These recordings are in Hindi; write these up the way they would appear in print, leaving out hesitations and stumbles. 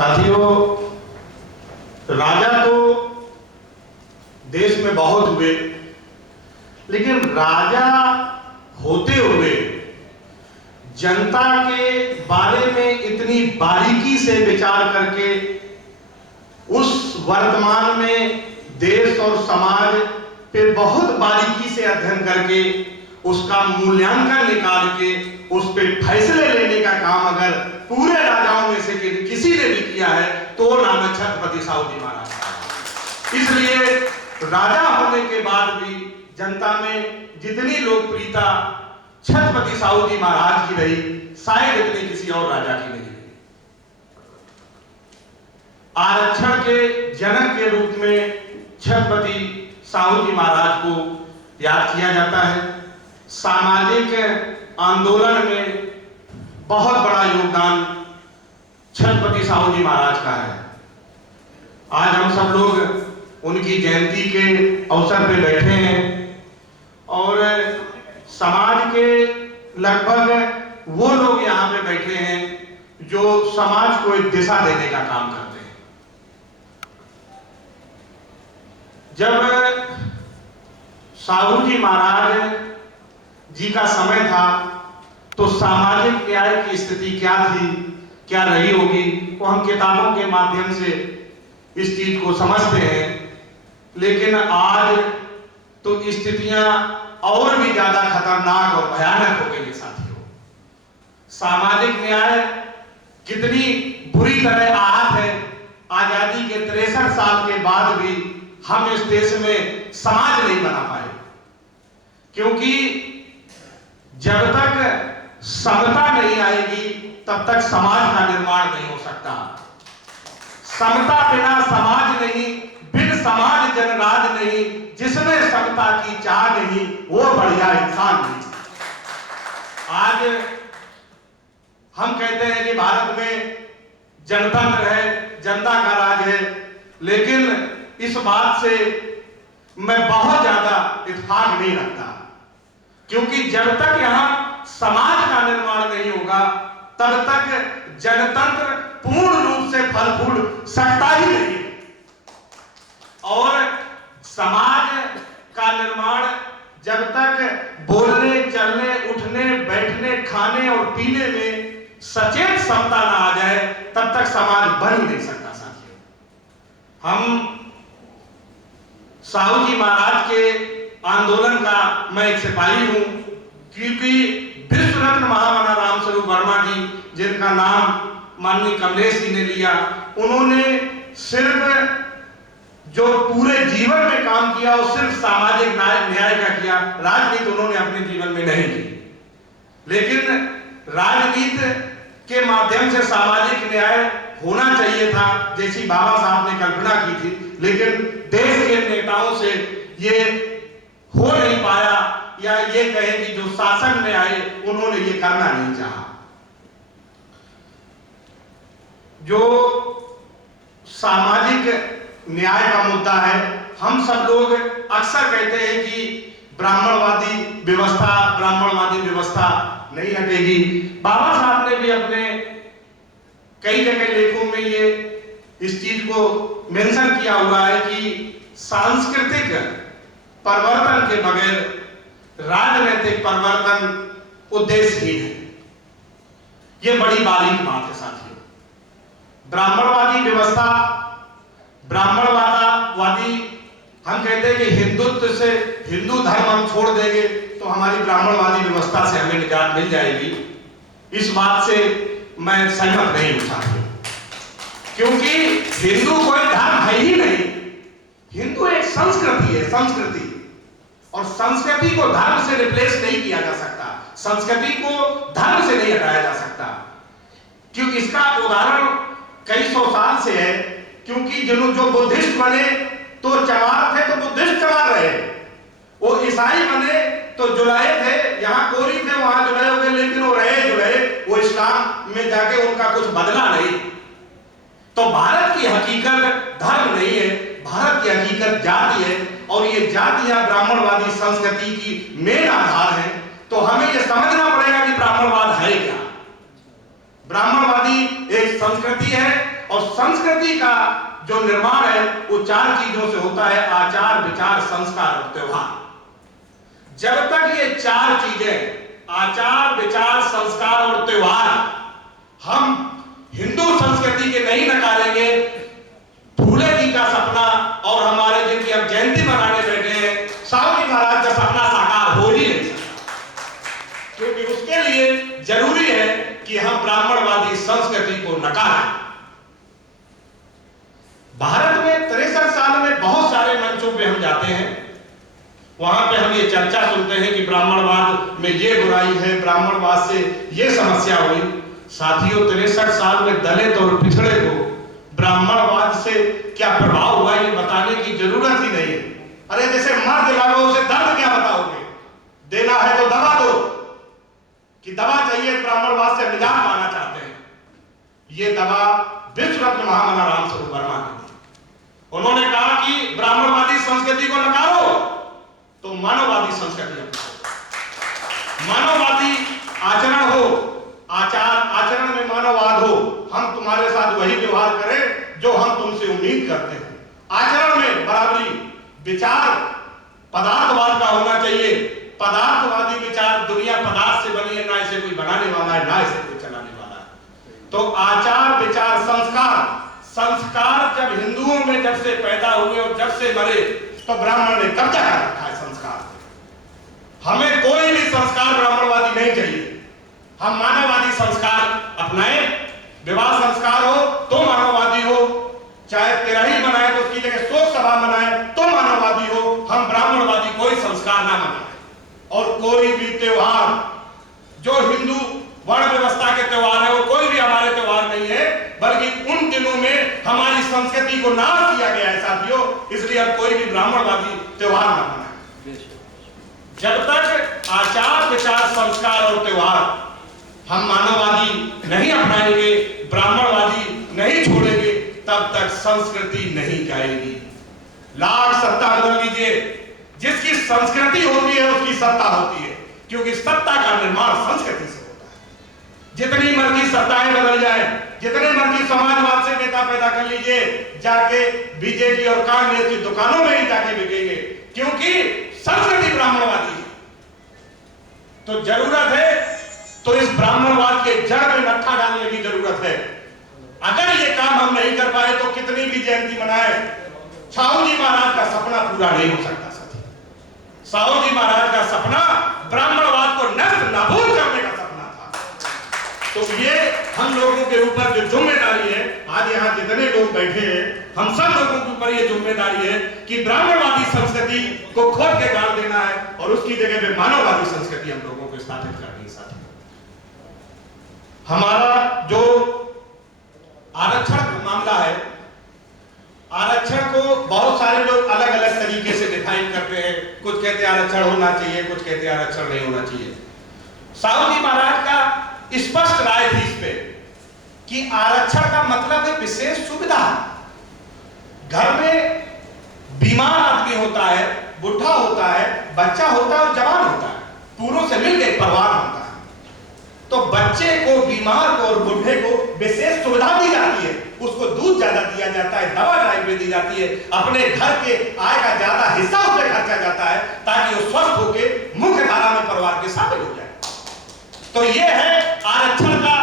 साथियों, राजा तो देश में बहुत हुए, लेकिन राजा होते हुए जनता के बारे में इतनी बारीकी से विचार करके उस वर्तमान में देश और समाज पे बहुत बारीकी से अध्ययन करके उसका मूल्यांकन निकाल के उस पे फैसले लेने का काम अगर पूरे राजाओं में से किसी ने भी किया है तो नाम है छत्रपति साहू जी महाराज। इसलिए राजा होने के बाद भी जनता में जितनी लोकप्रियता छत्रपति साहू जी महाराज की रही, शायद इतनी किसी और राजा की नहीं रही। आरक्षण के जनक के रूप में छत्रपति साहू जी महाराज को याद किया जाता है। सामाजिक आंदोलन में बहुत बड़ा योगदान छत्रपति साहू जी महाराज का है। आज हम सब लोग उनकी जयंती के अवसर पे बैठे हैं और समाज के लगभग वो लोग यहाँ पे बैठे हैं जो समाज को एक दिशा देने का काम करते हैं। जब साहू जी महाराज जी का समय था तो सामाजिक न्याय की स्थिति क्या थी, क्या रही होगी, वो हम किताबों के माध्यम से इस चीज को समझते हैं। लेकिन आज तो स्थितियां और भी ज्यादा खतरनाक और भयानक हो गई साथियों। सामाजिक न्याय कितनी बुरी तरह आहत है। आजादी के 63 साल के बाद भी हम इस देश में समाज नहीं बना पाए, क्योंकि जब तक समता नहीं आएगी तब तक समाज का निर्माण नहीं हो सकता। समता बिना समाज नहीं, बिन समाज जनराज नहीं, जिसमें समता की चाह नहीं वो बढ़िया इंसान नहीं। आज हम कहते हैं कि भारत में जनतंत्र है, जनता का राज है, लेकिन इस बात से मैं बहुत ज्यादा इत्तेफाक नहीं रखता, क्योंकि जब तक यहां समाज का निर्माण नहीं होगा तब तक जनतंत्र पूर्ण रूप से फल फूल सकता ही नहीं। और समाज का निर्माण जब तक बोलने, चलने, उठने, बैठने, खाने और पीने में सचेत क्षमता ना आ जाए तब तक समाज बन ही नहीं सकता। साथियों, हम साहू जी महाराज के आंदोलन का मैं एक सिपाही हूं, क्योंकि विश्व रत्न महामना राम स्वरूप वर्मा जी, जिनका नाम माननीय कमलेश जी ने लिया, उन्होंने सिर्फ जो पूरे जीवन में काम किया वो सिर्फ सामाजिक न्याय का किया। राजनीति उन्होंने अपने जीवन में नहीं की, लेकिन राजनीति के माध्यम से सामाजिक न्याय होना चाहिए था, जैसी बाबा साहब ने कल्पना की थी, लेकिन देश के नेताओं से ये हो नहीं पाया, या ये कहें कि जो शासन में आए उन्होंने ये करना नहीं चाहा। जो सामाजिक न्याय का मुद्दा है, हम सब लोग अक्सर कहते हैं कि ब्राह्मणवादी व्यवस्था नहीं हटेगी। बाबा साहब ने भी अपने कई जगह लेखों में ये इस चीज को मेंशन किया हुआ है कि सांस्कृतिक परिवर्तन के बगैर राजनीतिक परिवर्तन उद्देश्यहीन है। ये बड़ी बारीक बात है साथियों। ब्राह्मणवादी हम कहते हैं कि हिंदुत्व से, हिंदू धर्म हम छोड़ देंगे तो हमारी ब्राह्मणवादी व्यवस्था से हमें निजात मिल जाएगी। इस बात से मैं सहमत नहीं हूं साथियों, क्योंकि हिंदू कोई धर्म है ही नहीं। हिंदू एक संस्कृति है, संस्कृति, और संस्कृति को धर्म से रिप्लेस नहीं किया जा सकता, संस्कृति को धर्म से नहीं हटाया जा सकता। क्योंकि इसका उदाहरण कई सौ साल से है, क्योंकि जो बुद्धिस्ट बने तो चमार थे तो बुद्धिस्ट चमार रहे, वो ईसाई बने तो जुलाए थे, यहाँ कोरी थे वहां जुलाए हो गए, लेकिन वो रहे जुलाए, वो इस्लाम में जाके उनका कुछ बदला नहीं। तो भारत की हकीकत धर्म नहीं है, भारत की हकीकत जाति है, और ये जातियां ब्राह्मणवादी संस्कृति की मेन आधार है। तो हमें ये समझना पड़ेगा कि ब्राह्मणवाद है क्या। ब्राह्मणवादी एक संस्कृति है और संस्कृति का जो निर्माण है वो 4 चीजों से होता है, आचार, विचार, संस्कार और त्योहार। जब तक ये 4 चीजें, आचार, विचार, संस्कार और त्योहार, हम हिंदू संस्कृति के नहीं नकारेंगे, फूले जी का सपना और हमारे जिनकी अब जयंती मनाने बैठे हैं साहू जी महाराज का सपना साकार हो ही नहीं सकता। क्योंकि उसके लिए जरूरी है कि हम ब्राह्मणवादी संस्कृति को नकारें। भारत में 63 साल में बहुत सारे मंचों पे हम जाते हैं, वहां पे हम ये चर्चा सुनते हैं कि ब्राह्मणवाद में ये बुराई है, ब्राह्मणवाद से ये समस्या हुई। साथियों, 63 साल में दलित और पिछड़े को ब्राह्मणवाद से क्या प्रभाव हुआ ये बताने की जरूरत ही नहीं है। अरे जैसे मर दिलाओ उसे दर्द क्या बताओगे? देना है तो दवा दो, कि दवा चाहिए, ब्राह्मणवाद से निजात पाना चाहते हैं। ये दवा विश्व रत्न महामना रामस्वरूप वर्मा ने दी। उन्होंने कहा कि ब्राह्मणवादी संस्कृति को नकारो तो मानववादी संस्कृति अपनाओ। मानववादी आचरण हो, आचरण में मानववाद हो, हम तुम्हारे साथ वही व्यवहार करें जो हम तुमसे उम्मीद करते हैं। आचरण में बराबरी, विचार पदार्थवाद का होना चाहिए। पदार्थवादी विचार, दुनिया पदार्थ से बनी है, ना इसे कोई बनाने वाला है, ना इसे कोई चलाने वाला है। तो आचार, विचार, संस्कार जब हिंदुओं में जब से पैदा हुए और जब से मरे तो ब्राह्मण ने कब्जा कर रखा है संस्कार। हमें कोई भी संस्कार ब्राह्मणवादी नहीं चाहिए। हम मानववादी संस्कार अपनाएं। विवाह संस्कार हो तो मानववादी हो, चाहे तिरही मनाए तो उसकी जगह शोक सभा मनाए तो मानववादी हो। हम ब्राह्मणवादी कोई संस्कार ना मनाए। और कोई भी त्योहार जो हिंदू वर्ण व्यवस्था के त्योहार है वो कोई भी हमारे त्योहार नहीं है, बल्कि उन दिनों में हमारी संस्कृति को नाश किया गया है साथियों। इसलिए अब कोई भी ब्राह्मणवादी त्योहार ना मनाए। जब तक आचार, विचार, संस्कार और त्योहार हम मानववादी नहीं अपनाएंगे, ब्राह्मणवादी नहीं छोड़ेंगे, तब तक संस्कृति नहीं जाएगी। लाख सत्ता बदल लीजिए, जिसकी संस्कृति होती है उसकी सत्ता होती है, क्योंकि सत्ता का निर्माण संस्कृति से होता है। जितनी मर्जी सत्ताएं बदल जाए, जितने मर्जी समाजवाद से नेता पैदा कर लीजिए, जाके बीजेपी और कांग्रेस की दुकानों में ही जाके बिकेंगे, क्योंकि संस्कृति ब्राह्मणवादी है। तो जरूरत है तो इस ब्राह्मणवाद के जड़ में नट्ठा डालने की जरूरत है। अगर ये काम हम नहीं कर पाए तो कितनी भी जयंती मनाए, साहू जी महाराज का सपना पूरा नहीं हो सकता साथी। साहू जी महाराज का सपना ब्राह्मणवाद को नष्ट नाबूद करने का सपना था। तो ये हम लोगों के ऊपर जो जिम्मेदारी है, आज यहाँ जितने लोग बैठे हैं, हम सब लोगों के ऊपर ये जिम्मेदारी है कि ब्राह्मणवादी संस्कृति को खोद के गाड़ देना है और उसकी जगह पे मानववादी संस्कृति हम लोगों को स्थापित करनी है साथी। हमारा जो आरक्षण का मामला है, आरक्षण को बहुत सारे लोग अलग अलग तरीके से डिफाइन करते हैं। कुछ कहते हैं आरक्षण होना चाहिए, कुछ कहते हैं आरक्षण नहीं होना चाहिए। साहू जी महाराज का स्पष्ट राय थी इस पे कि आरक्षण का मतलब है विशेष सुविधा। घर में बीमार आदमी होता है, बुढ़ा होता है, बच्चा होता है और जवान होता है, पूरों से मिलकर परिवार होता है। तो बच्चे को, बीमार को और बुढ़े को विशेष सुविधा दी जाती है। उसको दूध ज्यादा दिया जाता है, दवा टाइम पे दी जाती है, अपने घर के आय का ज्यादा हिस्सा उसमें खर्चा जाता है ताकि वो स्वस्थ होकर मुख्य धारा में परिवार के शामिल हो जाए। तो ये है आरक्षण का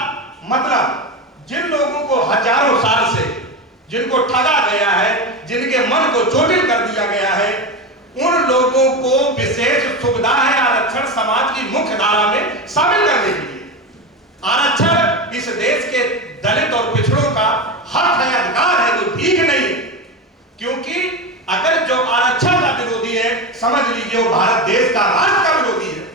मतलब। जिन लोगों को हजारों साल से, जिनको ठगा गया है, जिनके मन को चोटिल कर दिया गया है, उन लोगों को विशेष सुविधा है आरक्षण समाज की मुख्य धारा में शामिल करने के लिए। आरक्षण इस देश के दलित और पिछड़ों का हक है, अधिकार है, कोई भीख नहीं। क्योंकि अगर जो आरक्षण का विरोधी है, समझ लीजिए वो भारत देश का, राष्ट्र का विरोधी है।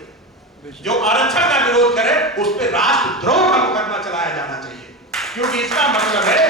जो आरक्षण का विरोध करे उस पर राष्ट्रद्रोह का मुकदमा चलाया जाना चाहिए, क्योंकि इसका मतलब है